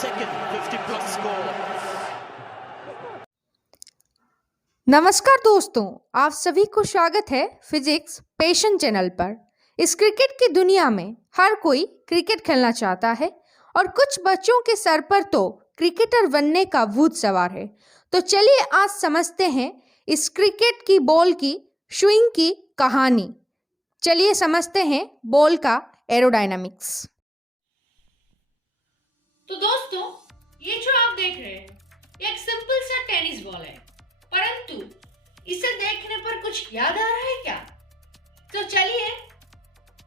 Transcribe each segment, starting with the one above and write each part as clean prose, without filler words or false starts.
second 50+ score. नमस्कार दोस्तों, आप सभी को स्वागत है फिजिक्स पैशन चैनल पर। इस क्रिकेट की दुनिया में हर कोई क्रिकेट खेलना चाहता है और कुछ बच्चों के सर पर तो क्रिकेटर बनने का भूत सवार है। तो चलिए आज समझते हैं इस क्रिकेट की बॉल की स्विंग की कहानी। चलिए समझते हैं बॉल का एरोडायनामिक्स। तो दोस्तों, ये जो आप देख रहे हैं ये एक सिंपल सा टेनिस बॉल है, परंतु इसे देखने पर कुछ याद आ रहा है क्या? तो चलिए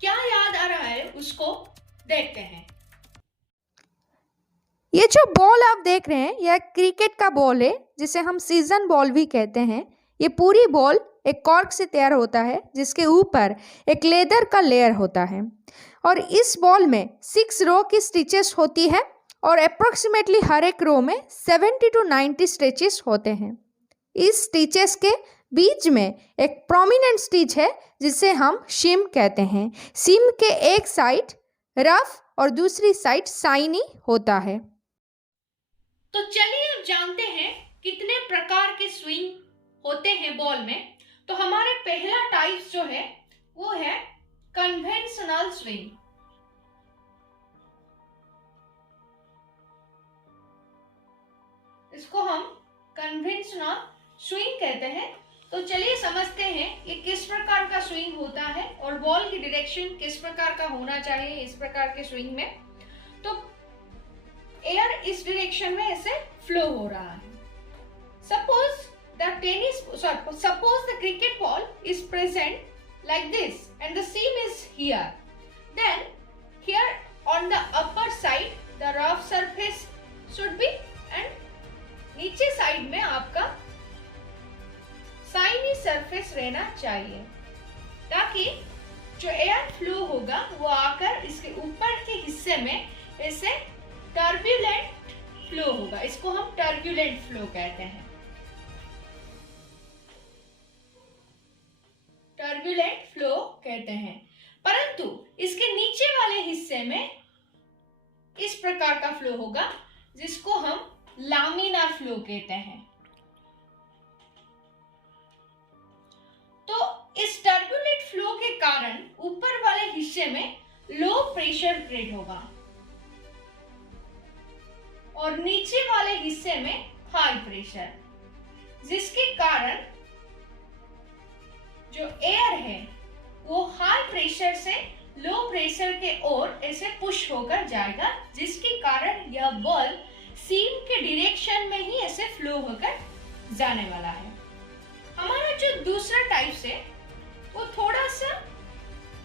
क्या याद आ रहा है उसको देखते हैं। ये जो बॉल आप देख रहे हैं यह क्रिकेट का बॉल है, जिसे हम सीजन बॉल भी कहते हैं। ये पूरी बॉल एक कॉर्क से तैयार होता है, जिसके ऊपर एक लेदर का लेयर होता है और इस बॉल में 6 रो की स्टिचेस होती है और अप्रोक्सीमेटली हर एक रो में 70 to 90 स्टिचेस होते हैं। इस स्टिचेस के बीच में एक प्रोमिनेंट स्टिच है जिसे हम सीम कहते हैं। सीम के एक साइड रफ और दूसरी साइड शाइनी होता है। तो चलिए अब जानते हैं कितने प्रकार के स्विंग होते हैं बॉल में। तो हमारे पहला टाइप जो है वो है कन्वेंशनल स्विंग। इसको हम कन्वेंशनल स्विंग कहते हैं। तो चलिए समझते हैं ये किस प्रकार का स्विंग होता है और बॉल की डायरेक्शन किस प्रकार का होना चाहिए इस प्रकार के स्विंग में। तो एयर इस डायरेक्शन में ऐसे फ्लो हो रहा है। Suppose the cricket ball is present like this and the seam is here. Then here on the upper side the rough surface should be and नीचे साइड में आपका शाइनी सरफेस रहना चाहिए, ताकि जो एयर फ्लो होगा वो आकर इसके ऊपर के हिस्से में ऐसे टर्बुलेंट फ्लो होगा। इसको हम टर्बुलेंट फ्लो कहते हैं। टर्बुलेंट फ्लो कहते हैं, परंतु इसके नीचे वाले हिस्से में इस प्रकार का फ्लो होगा जिसको हम लामिनार फ्लो कहते हैं। तो इस टर्बुलेंट फ्लो के कारण ऊपर वाले हिस्से में लो प्रेशर क्रिएट होगा और नीचे वाले हिस्से में हाई प्रेशर, जिसके कारण जो एयर है वो हाई प्रेशर से लो प्रेशर के ओर ऐसे पुश होकर जाएगा, जिसके कारण यह बॉल सीम के डायरेक्शन में ही ऐसे फ्लो होकर जाने वाला है। हमारा जो दूसरा टाइप है वो थोड़ा सा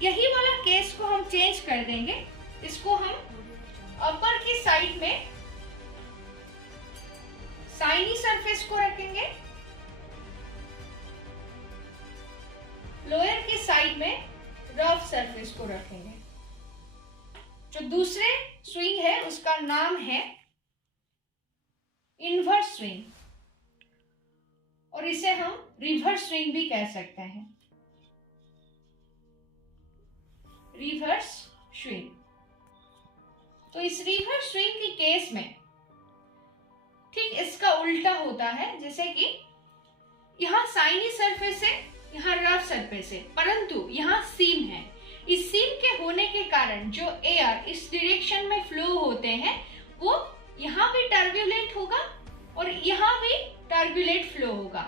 यही वाला केस को हम चेंज कर देंगे। इसको हम अपर की साइड में शाइनी सरफेस को रखेंगे, लोअर की साइड में रफ सरफेस को रखेंगे। जो दूसरे स्विंग है उसका नाम है इनवर्स स्विंग और इसे हम रिवर्स स्विंग भी कह सकते हैं। Reverse swing. तो इस रिवर्स स्विंग के केस में ठीक इसका उल्टा होता है, जैसे कि यहाँ शाइनी सरफेस है, यहाँ रफ सरफेस है, परंतु यहाँ सीम है। इस सीम के होने के कारण जो एयर इस डायरेक्शन में फ्लो होते हैं वो यहाँ भी टर्बुलेंट होगा और यहाँ भी टर्बुलेंट फ्लो होगा।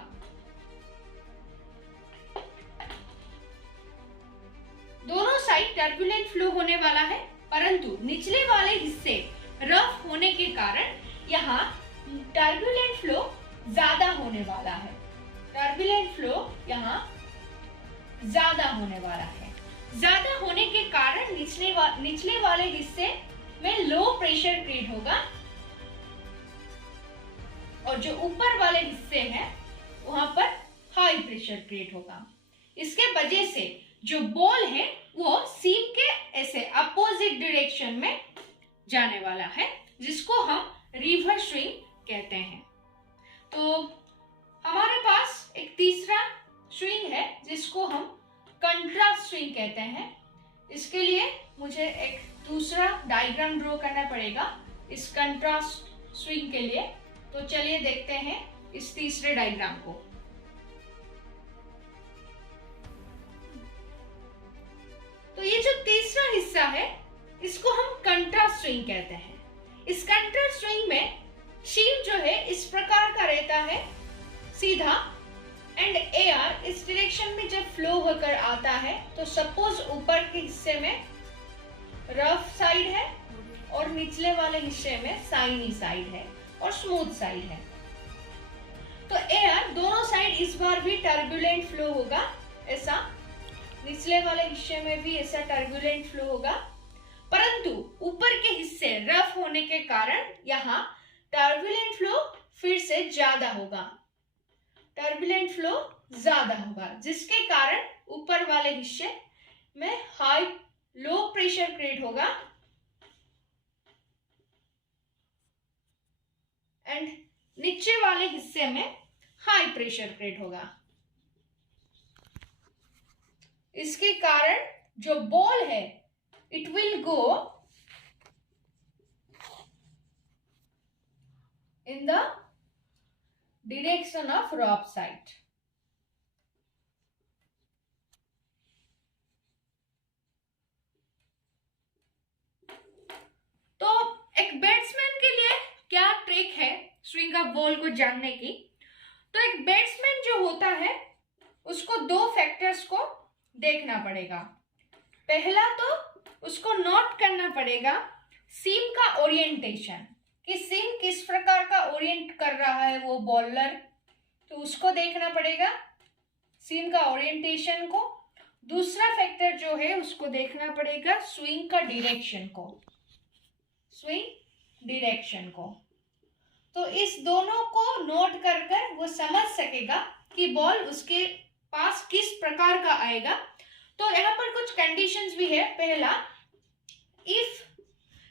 दोनों साइड टर्बुलेंट फ्लो होने वाला है, परंतु निचले वाले हिस्से रफ होने के कारण यहाँ टर्बुलेंट फ्लो ज्यादा होने वाला है। टर्बुलेंट फ्लो यहाँ ज्यादा होने वाला है। ज्यादा होने के कारण निचले वाले हिस्से में लो प्रेशर क्रिएट होगा और जो ऊपर वाले हिस्से हैं वहां पर हाई प्रेशर क्रिएट होगा। इसके वजह से जो बॉल है वो सीम के ऐसे अपोजिट डायरेक्शन में जाने वाला है, जिसको हम रिवर्स स्विंग कहते हैं। तो हमारे पास एक तीसरा स्विंग है जिसको हम कंट्रास्ट स्विंग कहते हैं। इसके लिए मुझे एक दूसरा डायग्राम ड्रॉ करना पड़ेगा इस कंट्रास्ट स्विंग के लिए। तो चलिए देखते हैं इस तीसरे डायग्राम को। तो ये जो तीसरा हिस्सा है इसको हम कंट्रास्ट स्विंग कहते हैं। इस कंट्रास्ट स्विंग में शीम जो है इस प्रकार का रहता है, सीधा, एंड एयर इस डायरेक्शन में जब फ्लो होकर आता है तो सपोज ऊपर के हिस्से में रफ साइड है और निचले वाले हिस्से में साइनी साइड है और स्मूथ साइड है। तो एयर दोनों साइड इस बार भी टर्बुलेंट फ्लो होगा, ऐसा निचले वाले हिस्से में भी ऐसा टर्बुलेंट फ्लो होगा, परंतु ऊपर के हिस्से रफ होने के कारण यहाँ टर्बुलेंट फ्लो फिर से ज्यादा होगा, टर्बुलेंट फ्लो ज्यादा होगा, जिसके कारण ऊपर वाले हिस्से में हाई लो प्रेशर क्रिएट होगा एंड नीचे वाले हिस्से में हाई प्रेशर क्रिएट होगा। इसके कारण जो बॉल है it will go in the direction of rop side। तो एक बैट्समैन के लिए क्या ट्रिक है स्विंग ऑफ बॉल को जानने की? तो एक बैट्समैन जो होता है उसको दो फैक्टर्स को देखना पड़ेगा। पहला तो उसको नोट करना पड़ेगा सीम का ओरिएंटेशन, कि सीम किस प्रकार का ओरिएंट कर रहा है वो बॉलर, तो उसको देखना पड़ेगा, सीम का ओरिएंटेशन को। दूसरा फैक्टर जो है उसको देखना पड़ेगा स्विंग का डायरेक्शन को, स्विंग डायरेक्शन को। तो इस दोनों को नोट कर कर वो समझ सकेगा कि बॉल उसके पास किस प्रकार का आएगा। तो यहाँ पर कुछ कंडीशंस भी है। पहला, if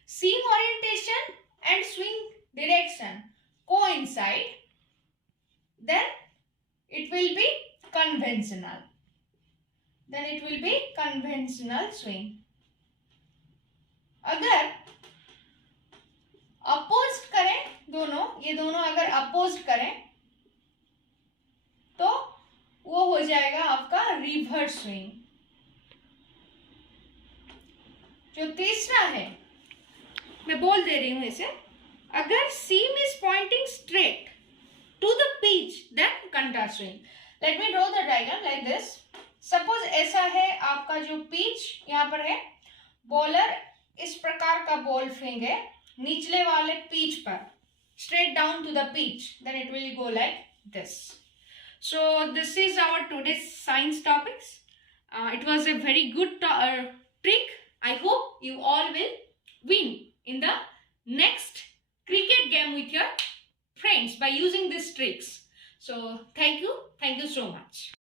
seam orientation and swing direction coincide, then it will be conventional, swing। अगर अपोज करें दोनों, ये दोनों अगर अपोज करें तो वो हो जाएगा आपका रिवर्स स्विंग। जो तीसरा है मैं बोल दे रही हूं इसे, अगर seam is pointing straight to the pitch then contrast swing. Let me draw the diagram like this. Suppose ऐसा है आपका जो पिच यहाँ पर है, बॉलर इस प्रकार का बॉल फेंके निचले वाले पिच पर straight down to the pitch, then it will go like this. So this is our today's science topics. It was a very good trick. I hope you all will win in the next cricket game with your friends by using these tricks. So thank you so much.